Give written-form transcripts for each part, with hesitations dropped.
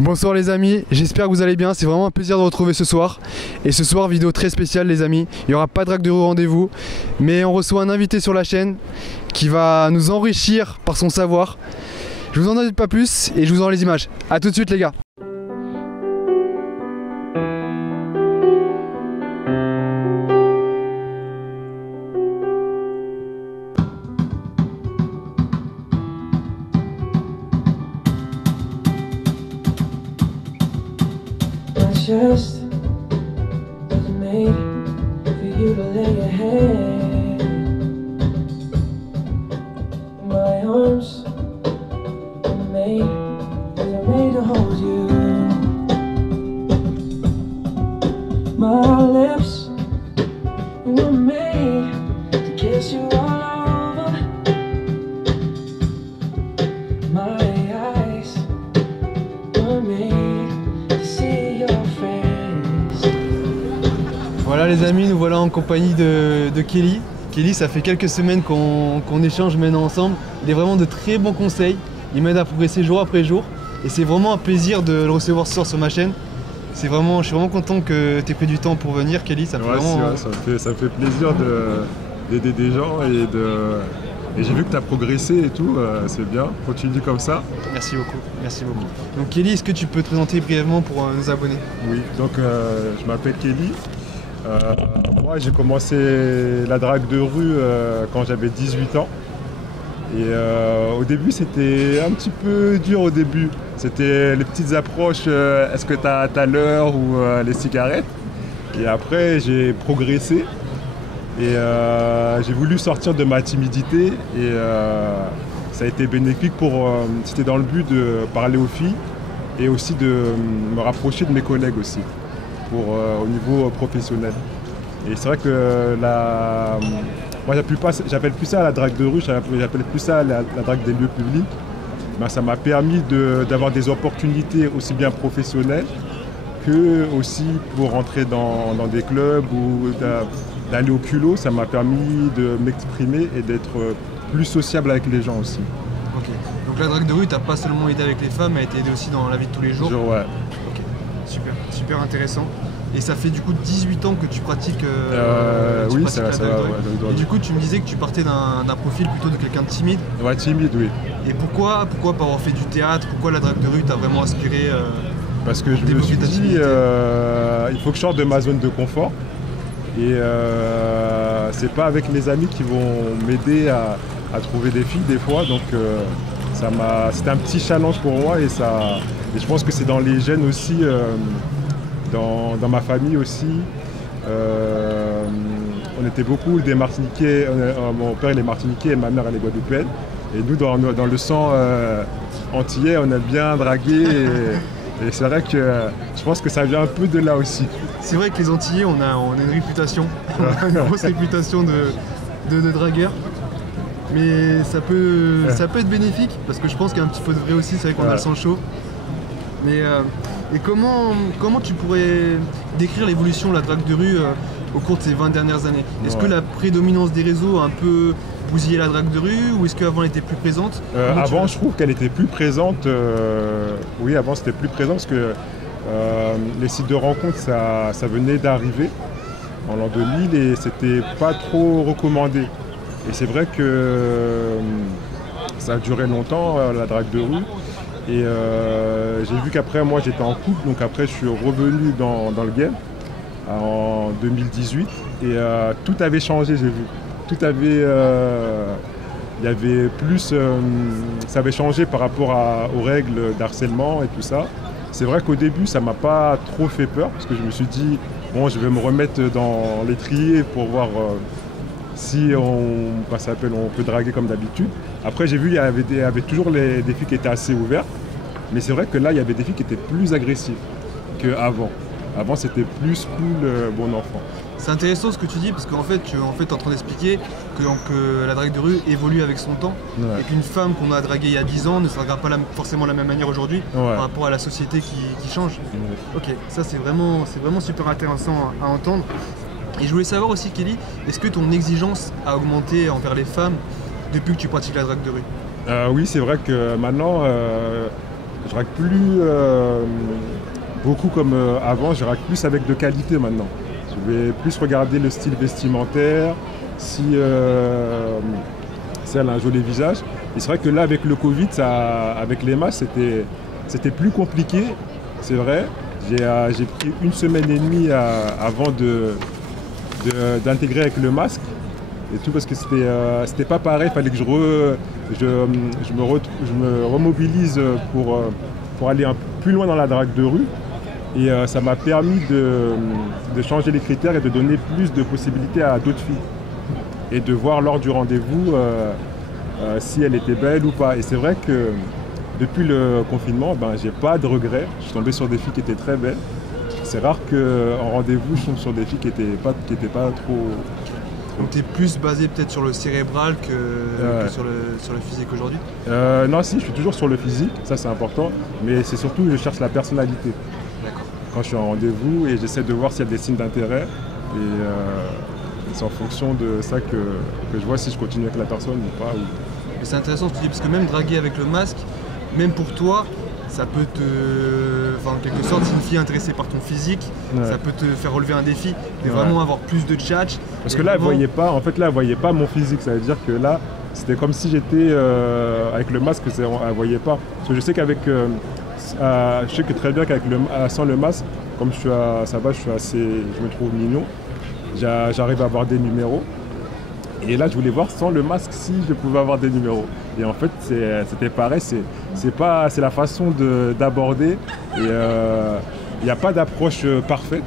Bonsoir les amis, j'espère que vous allez bien, c'est vraiment un plaisir de vous retrouver ce soir. Et ce soir, vidéo très spéciale les amis, il n'y aura pas de drague de rue rendez-vous, mais on reçoit un invité sur la chaîne qui va nous enrichir par son savoir. Je vous en dis pas plus et je vous envoie les images. A tout de suite les gars. Just wasn't made for you to lay your head in my arms. Wasn't made to hold you. My lips were made to kiss you all over. My eyes were made. Voilà les amis, nous voilà en compagnie de Kelly. Kelly, ça fait quelques semaines qu'on échange maintenant ensemble. Il est vraiment de très bons conseils. Il m'aide à progresser jour après jour. Et c'est vraiment un plaisir de le recevoir ce soir sur ma chaîne. Je suis vraiment content que tu aies pris du temps pour venir Kelly. Ça me fait vraiment... ça me fait plaisir d'aider des gens et j'ai vu que tu as progressé et tout, c'est bien, continue comme ça. Merci beaucoup, merci beaucoup. Donc Kelly, est-ce que tu peux te présenter brièvement pour nos abonnés? Oui, donc je m'appelle Kelly. Moi j'ai commencé la drague de rue quand j'avais 18 ans. Et au début c'était un petit peu dur au début. C'était les petites approches, est-ce que tu as l'heure ou les cigarettes. Et après j'ai progressé. Et j'ai voulu sortir de ma timidité et ça a été bénéfique c'était dans le but de parler aux filles et aussi de me rapprocher de mes collègues aussi, au niveau professionnel. Et c'est vrai que moi j'appelle plus ça la drague de rue, j'appelle plus ça la drague des lieux publics. Ben, ça m'a permis d'avoir des opportunités aussi bien professionnelles que aussi pour rentrer dans des clubs ou d'aller au culot. Ça m'a permis de m'exprimer et d'être plus sociable avec les gens aussi. Ok, donc la drague de rue, t'as pas seulement aidé avec les femmes, elle a été aidée aussi dans la vie de tous les jours. Ouais. Ok, super, super intéressant. Et ça fait du coup 18 ans que tu pratiques, oui, la drague de rue. Et du coup, tu me disais que tu partais d'un profil plutôt de quelqu'un de timide. Ouais, timide, oui. Et pourquoi pas avoir fait du théâtre? Pourquoi la drague de rue t'a vraiment inspiré Parce que je me suis dit, il faut que je sorte de ma zone de confort. Et c'est pas avec mes amis qui vont m'aider à trouver des filles des fois. Donc c'était un petit challenge pour moi et je pense que c'est dans les gènes aussi, dans ma famille aussi. On était beaucoup des Martiniquais, mon père il est Martiniquais et ma mère elle est Guadeloupéenne. Et nous dans le sang antillais on aime bien draguer. Et c'est vrai que je pense que ça vient un peu de là aussi. C'est vrai que les Antillais, on a une réputation, une grosse réputation de dragueur. Mais ça peut être bénéfique, parce que je pense qu'il y a un petit peu de vrai aussi, c'est vrai qu'on a le sang chaud. Mais et comment tu pourrais décrire l'évolution de la drague de rue au cours de ces 20 dernières années? Est-ce que la prédominance des réseaux a un peu bousillé la drague de rue, ou est-ce qu'avant elle était plus présente? Avant je trouve qu'elle était plus présente, oui avant c'était plus présent parce que les sites de rencontres ça venait d'arriver en l'an 2000 et c'était pas trop recommandé. Et c'est vrai que ça a duré longtemps la drague de rue et j'ai vu qu'après moi j'étais en couple, donc après je suis revenu dans le game en 2018 et tout avait changé, j'ai vu. Tout avait, il y avait plus, ça avait changé par rapport aux règles d'harcèlement et tout ça. C'est vrai qu'au début, ça m'a pas trop fait peur parce que je me suis dit, bon, je vais me remettre dans l'étrier pour voir si on peut draguer comme d'habitude. Après, j'ai vu, il y avait toujours des filles qui étaient assez ouvertes, mais c'est vrai que là, il y avait des filles qui étaient plus agressives qu'avant. Avant, c'était plus cool, bon enfant. C'est intéressant ce que tu dis parce qu'en fait, tu es en train d'expliquer que la drague de rue évolue avec son temps et qu'une femme qu'on a draguée il y a 10 ans ne se draguera pas forcément de la même manière aujourd'hui par rapport à la société qui change. Ok, ça c'est vraiment super intéressant à entendre. Et je voulais savoir aussi Kelly, est-ce que ton exigence a augmenté envers les femmes depuis que tu pratiques la drague de rue? Oui, c'est vrai que maintenant, Je drague plus beaucoup comme avant, je drague plus avec de qualité maintenant. Je vais plus regarder le style vestimentaire, si elle a un joli visage. Et c'est vrai que là, avec le Covid, avec les masques, c'était plus compliqué, c'est vrai. J'ai pris 1 semaine et demie avant d'intégrer avec le masque. Et tout parce que c'était pas pareil, il fallait que je me remobilise pour aller un peu plus loin dans la drague de rue. Et ça m'a permis de changer les critères et de donner plus de possibilités à d'autres filles. Et de voir lors du rendez-vous si elle était belle ou pas. Et c'est vrai que depuis le confinement, j'ai pas de regrets. Je suis tombé sur des filles qui étaient très belles. C'est rare qu'en rendez-vous, je tombe sur des filles qui étaient pas trop... Donc tu es plus basé peut-être sur le cérébral que sur le physique aujourd'hui? Non, si, je suis toujours sur le physique, ça c'est important, mais c'est surtout je cherche la personnalité. D'accord. Quand je suis en rendez-vous et j'essaie de voir s'il y a des signes d'intérêt et c'est en fonction de ça que je vois si je continue avec la personne ou pas. Et c'est intéressant ce que tu dis, parce que même draguer avec le masque, même pour toi, ça peut en quelque sorte, si une fille est intéressée par ton physique, ça peut te faire relever un défi, mais vraiment avoir plus de tchatch. Parce que là, elle voyait pas mon physique, ça veut dire que là, c'était comme si j'étais avec le masque, elle voyait pas. Parce que je sais qu'avec, je sais que très bien qu'avec sans le masque, comme je me trouve mignon, j'arrive à avoir des numéros. Et là, je voulais voir sans le masque si je pouvais avoir des numéros. Et en fait, c'était pareil, c'est la façon d'aborder. Et il n'y a pas d'approche parfaite.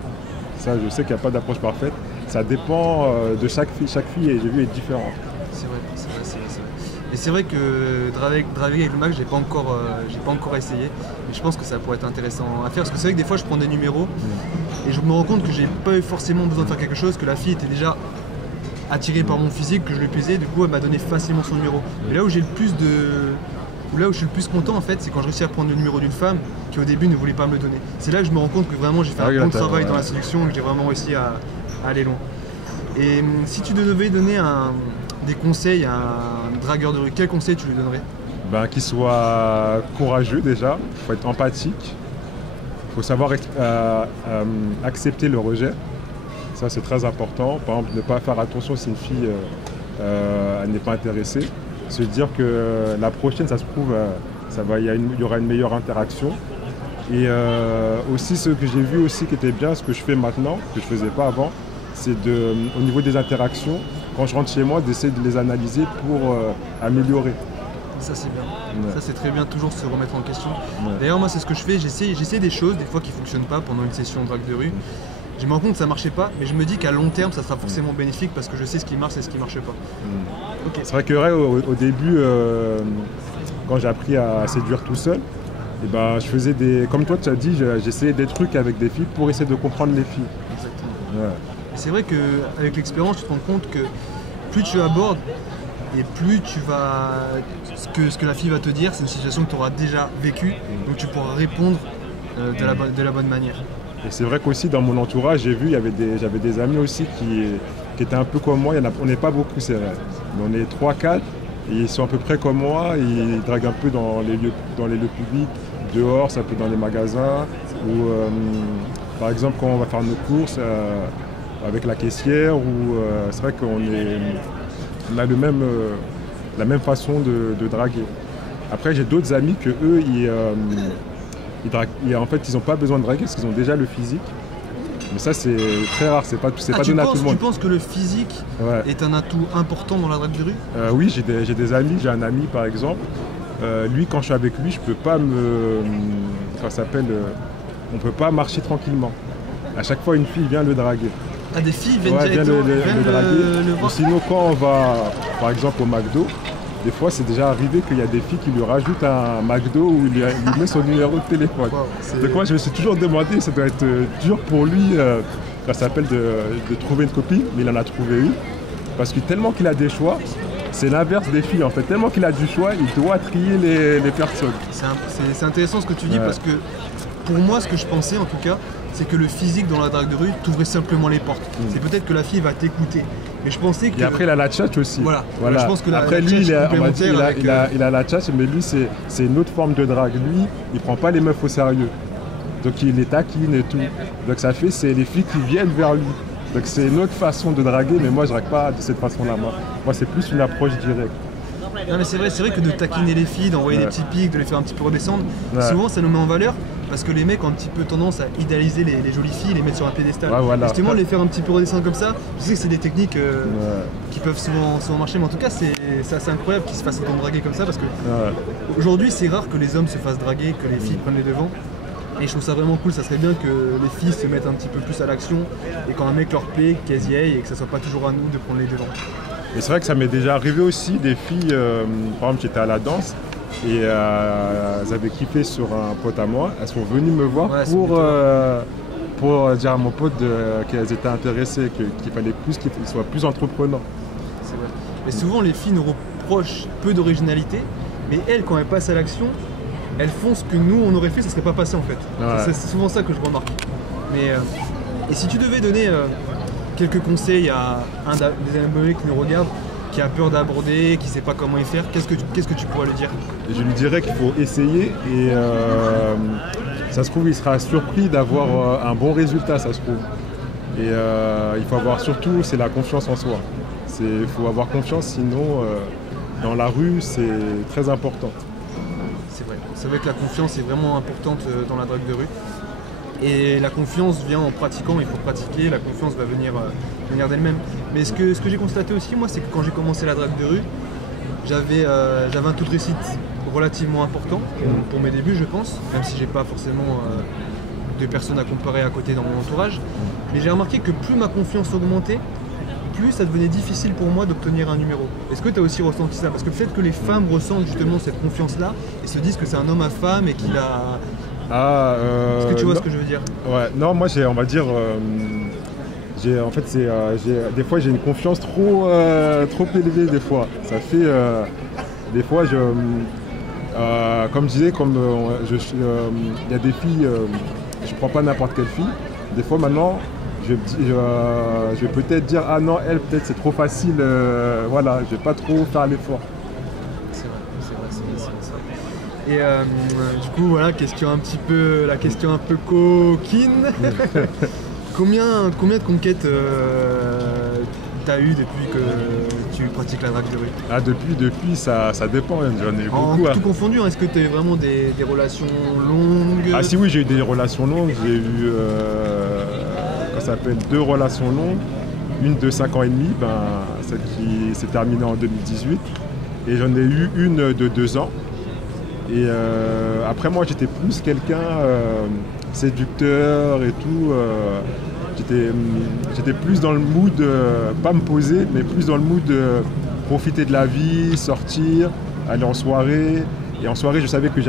Ça, je sais qu'il n'y a pas d'approche parfaite. Ça dépend de chaque fille. Chaque fille, j'ai vu, est différente. C'est vrai. Et c'est vrai que draguer avec le masque, j'ai pas encore essayé. Mais je pense que ça pourrait être intéressant à faire. Parce que c'est vrai que des fois, je prends des numéros et je me rends compte que j'ai pas eu forcément besoin de faire quelque chose, que la fille était déjà attirée par mon physique, que je lui plaisais, du coup elle m'a donné facilement son numéro. Et là où je suis le plus content en fait, c'est quand je réussis à prendre le numéro d'une femme qui au début ne voulait pas me le donner. C'est là que je me rends compte que vraiment j'ai fait un bon travail dans la séduction et que j'ai vraiment réussi à aller loin. Et si tu devais donner des conseils à un dragueur de rue, quels conseils tu lui donnerais? Qu'il soit courageux déjà, il faut être empathique, il faut savoir accepter le rejet. Ça, c'est très important. Par exemple, ne pas faire attention si une fille elle n'est pas intéressée. Se dire que la prochaine, ça se trouve, il y aura une meilleure interaction. Et aussi, ce que j'ai vu aussi qui était bien, ce que je fais maintenant, que je ne faisais pas avant, c'est au niveau des interactions, quand je rentre chez moi, d'essayer de les analyser pour améliorer. Ça c'est bien, ça c'est très bien, toujours se remettre en question. D'ailleurs moi c'est ce que je fais, j'essaie des choses des fois qui ne fonctionnent pas pendant une session de drague de rue. Je me rends compte que ça marchait pas, mais je me dis qu'à long terme ça sera forcément bénéfique parce que je sais ce qui marche et ce qui marche pas. Okay. C'est vrai que au début, quand j'ai appris à séduire tout seul, je faisais comme toi tu as dit, j'essayais des trucs avec des filles pour essayer de comprendre les filles. Exactement. C'est vrai qu'avec l'expérience tu te rends compte que plus tu abordes et plus tu vas... Ce que la fille va te dire, c'est une situation que tu auras déjà vécue, donc tu pourras répondre de la bonne manière. Et c'est vrai qu'aussi dans mon entourage, j'avais des amis aussi qui étaient un peu comme moi. On n'est pas beaucoup, c'est vrai. Mais on est 3-4 et ils sont à peu près comme moi. Ils draguent un peu dans les lieux publics, dehors, ça peut être dans les magasins. Ou par exemple quand on va faire nos courses avec la caissière. C'est vrai qu'on a la même façon de draguer. Après j'ai d'autres amis que eux, en fait, ils n'ont pas besoin de draguer parce qu'ils ont déjà le physique. Mais ça, c'est très rare, c'est pas donné à tout le monde. Tu penses que le physique est un atout important dans la drague de rue? Oui, j'ai des amis, j'ai un ami par exemple. Lui, quand je suis avec lui, je peux pas on peut pas marcher tranquillement. À chaque fois, une fille vient le draguer. Ah, des filles viennent directement le draguer. le voir. Sinon, quand on va, par exemple, au McDo, des fois, c'est déjà arrivé qu'il y a des filles qui lui rajoutent un McDo où il lui met son numéro de téléphone. Wow, donc moi, je me suis toujours demandé, ça doit être dur pour lui, ça s'appelle de trouver une copine, mais il en a trouvé une. Parce que tellement qu'il a des choix, c'est l'inverse des filles en fait. Tellement qu'il a du choix, il doit trier les personnes. C'est intéressant ce que tu dis parce que pour moi, ce que je pensais en tout cas, c'est que le physique dans la drague de rue t'ouvrait simplement les portes. C'est peut-être que la fille va t'écouter. Mais je pensais que... Et après, il a la tchatch aussi. Voilà. Je pense que après, lui, il a la tchatch, mais lui, c'est une autre forme de drague. Lui, il prend pas les meufs au sérieux. Donc, il les taquine et tout. Donc, ça fait, c'est les filles qui viennent vers lui. Donc, c'est une autre façon de draguer, mais moi, je drague pas de cette façon-là. Moi, c'est plus une approche directe. Non, mais c'est vrai que de taquiner les filles, d'envoyer des petits pics, de les faire un petit peu redescendre, souvent, ça nous met en valeur. Parce que les mecs ont un petit peu tendance à idéaliser les jolies filles, les mettre sur un piédestal. Justement, les faire un petit peu redescendre comme ça, je sais que c'est des techniques qui peuvent souvent marcher, mais en tout cas, c'est assez incroyable qu'ils se fassent autant draguer comme ça, parce que aujourd'hui, c'est rare que les hommes se fassent draguer, que les filles prennent les devants. Et je trouve ça vraiment cool, ça serait bien que les filles se mettent un petit peu plus à l'action, et quand un mec leur plaît, qu'elles y aillent, et que ça soit pas toujours à nous de prendre les devants. Mais c'est vrai que ça m'est déjà arrivé aussi, des filles, par exemple, j'étais à la danse, et elles avaient kiffé sur un pote à moi. Elles sont venues me voir pour dire à mon pote qu'elles étaient intéressées, qu'il fallait plus qu'ils soient plus entreprenants. C'est vrai. Mais souvent les filles nous reprochent peu d'originalité, mais elles, quand elles passent à l'action, elles font ce que nous on aurait fait, ça serait pas passé en fait. C'est souvent ça que je remarque. Mais et si tu devais donner quelques conseils à un des abonnés qui nous regarde, qui a peur d'aborder, qui ne sait pas comment y faire, qu'est-ce que tu pourrais lui dire? Je lui dirais qu'il faut essayer et ça se trouve il sera surpris d'avoir un bon résultat, ça se trouve. Et il faut avoir surtout, c'est la confiance en soi. Il faut avoir confiance, sinon dans la rue c'est très important. C'est vrai que la confiance est vraiment importante dans la drague de rue. Et la confiance vient en pratiquant, il faut pratiquer, la confiance va venir d'elle-même. Mais ce que j'ai constaté aussi, moi, c'est que quand j'ai commencé la drague de rue, j'avais un taux de réussite relativement important pour mes débuts, je pense, même si j'ai pas forcément de personnes à comparer à côté dans mon entourage. Mais j'ai remarqué que plus ma confiance augmentait, plus ça devenait difficile pour moi d'obtenir un numéro. Est-ce que tu as aussi ressenti ça? Parce que le fait que les femmes ressentent justement cette confiance-là et se disent que c'est un homme à femme et qu'il a... Est-ce que tu vois ce que je veux dire? Ouais, non, moi on va dire, en fait des fois j'ai une confiance trop élevée des fois. Ça fait, des fois comme je disais, il y a des filles, je prends pas n'importe quelle fille. Des fois maintenant, je vais peut-être dire ah non, elle peut-être c'est trop facile, voilà, je vais pas trop faire l'effort. Et du coup, voilà, la question un peu coquine. Combien de conquêtes t'as eu depuis que tu pratiques la drague de rue? Ah, depuis ça dépend, j'en ai eu beaucoup. En tout confondu, est-ce que tu as vraiment des relations longues? Ah si, oui, j'ai eu des relations longues. J'ai eu, ça s'appelle 2 relations longues. Une de 5 ans et demi, celle qui s'est terminée en 2018. Et j'en ai eu une de 2 ans. Et après moi j'étais plus quelqu'un séducteur et tout, j'étais plus dans le mood, pas me poser, mais plus dans le mood profiter de la vie, sortir, aller en soirée. Et en soirée je savais que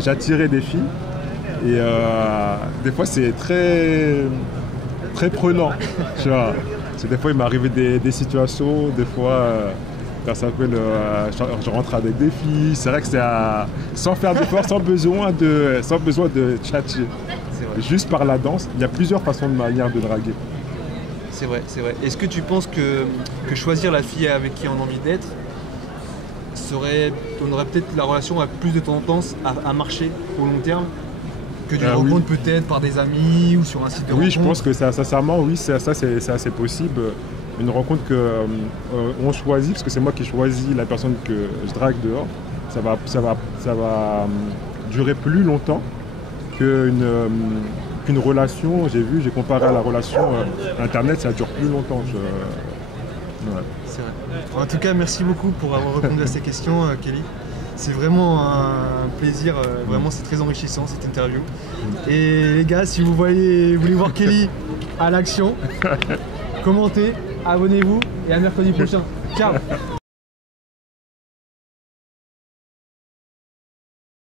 j'attirais des filles. Et des fois c'est très prenant, tu vois. Des fois il m'est arrivé des situations, des fois... ça s'appelle, je rentre avec des filles, c'est vrai que c'est sans faire d'effort, sans besoin de tchatcher. Juste par la danse, il y a plusieurs manières de draguer. C'est vrai. Est-ce que tu penses que choisir la fille avec qui on a envie d'être, on aurait peut-être la relation a plus de tendance à marcher au long terme que d'une rencontre peut-être par des amis ou sur un site de rencontre? Oui, je pense que sincèrement, oui, ça c'est assez possible. Une rencontre qu'on choisit, parce que c'est moi qui choisis la personne que je drague dehors, ça va durer plus longtemps qu'une relation. J'ai comparé à la relation internet, ça dure plus longtemps. Ouais. C'est vrai. En tout cas, merci beaucoup pour avoir répondu à ces questions, Kelly. C'est vraiment un plaisir, vraiment c'est très enrichissant cette interview. Et les gars, si vous voulez voir Kelly à l'action, commentez, abonnez-vous et à mercredi prochain. Ciao.